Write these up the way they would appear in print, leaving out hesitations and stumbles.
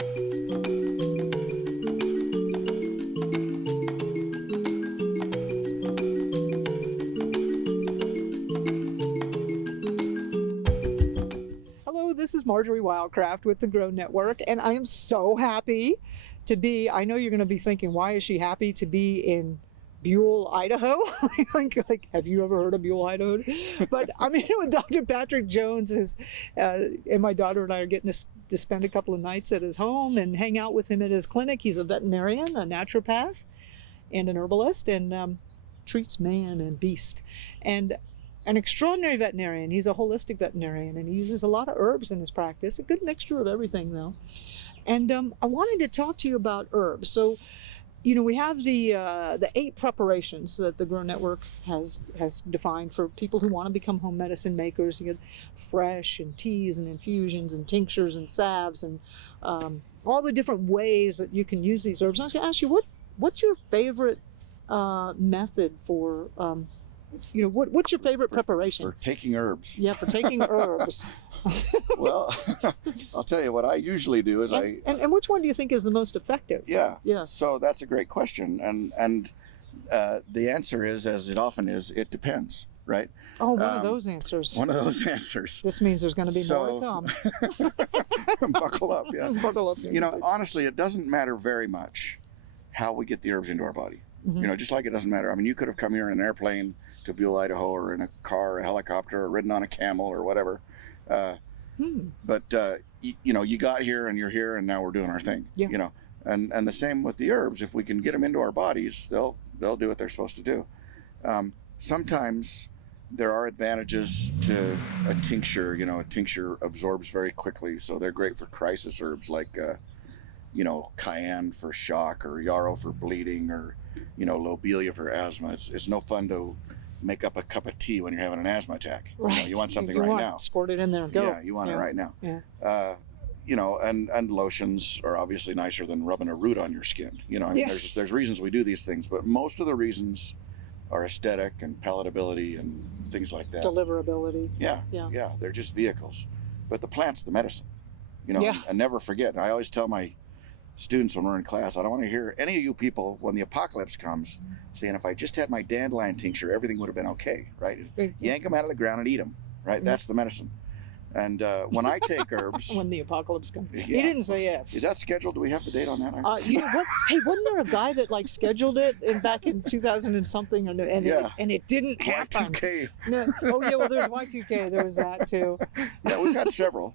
Hello, this is Marjory Wildcraft with the Grow Network, and I am so happy to be, I know you're going to be thinking, why is she happy to be in Buell, Idaho? like, have you ever heard of Buell, Idaho? But I'm here with Dr. Patrick Jones, and my daughter and I are getting to spend a couple of nights at his home and hang out with him at his clinic. He's a veterinarian, a naturopath, and an herbalist, and treats man and beast. And an extraordinary veterinarian. He's a holistic veterinarian, and he uses a lot of herbs in his practice, a good mixture of everything, though. And I wanted to talk to you about herbs. So, you know, we have the 8 preparations that the Grow Network has defined for people who want to become home medicine makers. You get fresh and teas and infusions and tinctures and salves and all the different ways that you can use these herbs. I was going to ask you, what's your favorite method for what's your favorite preparation? For taking herbs. Yeah, for taking herbs. Well, I'll tell you what I usually do is and which one do you think is the most effective? Yeah. Yeah. So that's a great question, and the answer is, as it often is, it depends, right? Oh, one of those answers. One of those answers. This means there's going to be more to come. Buckle up, yeah. Buckle up. You know, honestly, it doesn't matter very much how we get the herbs into our body. Mm-hmm. You know, just like it doesn't matter. I mean, you could have come here in an airplane to Buell, Idaho, or in a car, or a helicopter, or ridden on a camel, or whatever. But you know, you got here and you're here, and now we're doing our thing. Yeah. You know, and the same with the herbs. If we can get them into our bodies, they'll do what they're supposed to do. Sometimes there are advantages to a tincture. You know, a tincture absorbs very quickly, so they're great for crisis herbs like you know, cayenne for shock, or yarrow for bleeding, or you know, lobelia for asthma. It's no fun to make up a cup of tea when you're having an asthma attack. Right. You know, you want something right now. Squirt it in there and go. Yeah, you want it right now. Yeah. You know, and lotions are obviously nicer than rubbing a root on your skin. You know, I mean, there's reasons we do these things, but most of the reasons are aesthetic and palatability and things like that. Deliverability. Yeah. They're just vehicles. But the plant's the medicine. You know, and never forget. I always tell my students when we're in class, I don't want to hear any of you people when the apocalypse comes saying, if I just had my dandelion tincture, everything would have been okay, right? Yank them out of the ground and eat them, right? That's the medicine. And when I take herbs... when the apocalypse comes. Yeah. He didn't say yes. Is that scheduled? Do we have the date on that? You know what? Hey, wasn't there a guy that like scheduled it back in 2000 and something, and it didn't happen? Y2K. No. Oh yeah, well there's Y2K. There was that too. Yeah, we've had several.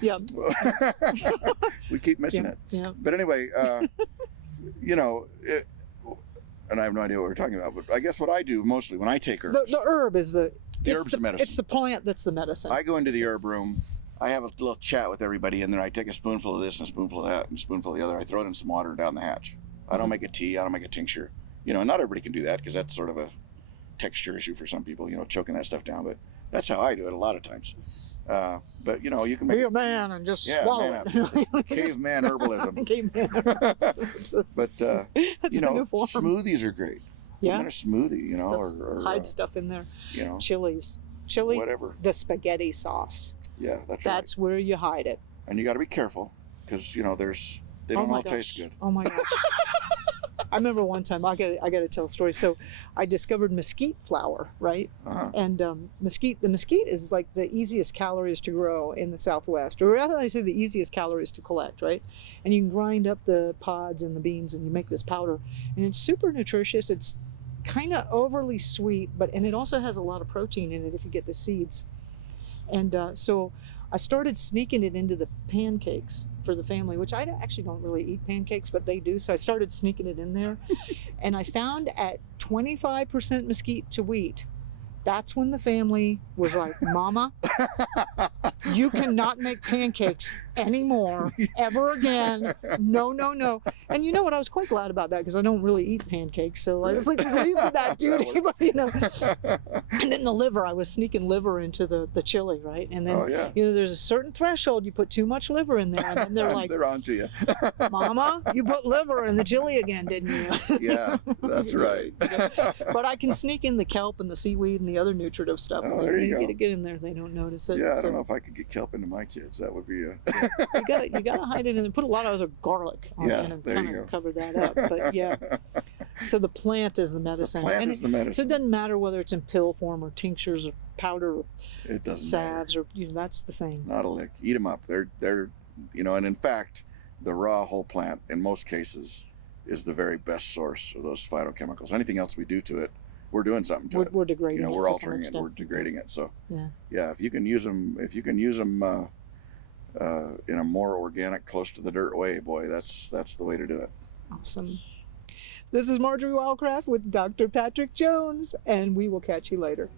Yeah. We keep missing it. Yeah. But anyway, you know, and I have no idea what we're talking about, but I guess what I do mostly when I take herbs... The herb is the herb's the medicine. It's the plant that's the medicine. I go into the herb room. I have a little chat with everybody in there. I take a spoonful of this and a spoonful of that and a spoonful of the other. I throw it in some water down the hatch. I don't make a tea. I don't make a tincture. You know, not everybody can do that because that's sort of a texture issue for some people, you know, choking that stuff down. But that's how I do it a lot of times. But, you know, you can make be a man and just swallow it. Caveman herbalism. Caveman herbalism. But, you know, smoothies are great. Yeah. In a smoothie, you know, or hide stuff in there. You know, chili, whatever. The spaghetti sauce. Yeah, that's where you hide it. And you got to be careful because you know they don't all taste good. Oh my gosh! I remember one time I got to tell a story. So I discovered mesquite flower, right? And the mesquite is like the easiest calories to grow in the Southwest, or rather, I say the easiest calories to collect, right? And you can grind up the pods and the beans, and you make this powder, and it's super nutritious. It's kind of overly sweet, and it also has a lot of protein in it if you get the seeds. And so I started sneaking it into the pancakes for the family, which I actually don't really eat pancakes, but they do. So I started sneaking it in there. And I found at 25% mesquite to wheat, that's when the family was like, Mama, you cannot make pancakes anymore, ever again. No, no, no. And you know what? I was quite glad about that because I don't really eat pancakes. So I was like, relieved of that duty. But, you know. And then the liver, I was sneaking liver into the chili, right? And then, you know, there's a certain threshold. You put too much liver in there. And then they're like, they're on to you. Mama, you put liver in the chili again, didn't you? Yeah, that's right. But I can sneak in the kelp and the seaweed and the other nutritive stuff. Oh, there you go. Get in there, they don't notice it. Yeah, I don't know if I could get kelp into my kids. That would be a You gotta hide it and put a lot of other garlic on Yeah, it and there kind you of go. cover that up. But yeah, so the plant is the The medicine. plant And is the So medicine. it doesn't matter whether it's in pill form or tinctures or powder or It doesn't matter. salves or that's the thing. Not a lick. Eat them up. They're and in fact, the raw whole plant in most cases is the very best source of those phytochemicals. Anything else we do to it, we're doing something to it. We're degrading it. We're to some altering it. extent. We're degrading it. So Yeah. if you can use them, in a more organic, close to the dirt way, boy, that's the way to do it. Awesome. This is Marjory Wildcraft with Dr. Patrick Jones, and we will catch you later.